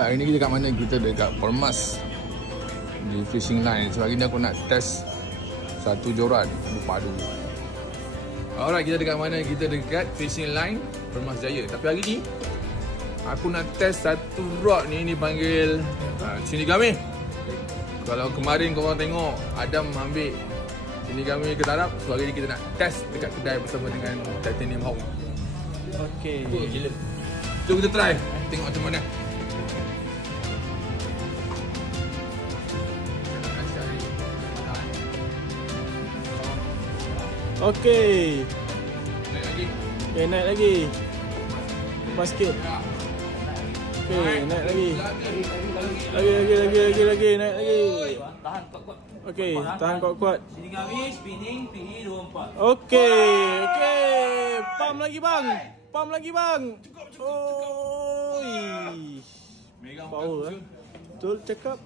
Alright, hari ni kita kat mana? Kita dekat Permas di fishing line. So hari ni aku nak test satu joran berpadu. Alright, kita dekat mana? Kita dekat fishing line Permas Jaya. Tapi hari ni aku nak test satu rod ni panggil Shinigami. Kalau kemarin korang tengok Adam ambil Shinigami ke tarap, so hari ni kita nak test dekat kedai bersama dengan Titanium Hawk. Okey. Gila. Jom kita try. Tengok macam mana. Okey. Naik lagi. Okey, naik lagi. Lepas sikit. Okey, naik lagi. Lagi, naik lagi. Tahan kuat-kuat. Okey, tahan kuat-kuat. Shinigami spinning PE 24. Okey. Pam lagi bang. Pam lagi bang. Cukup. Oh. Megang Power. Betul cakap.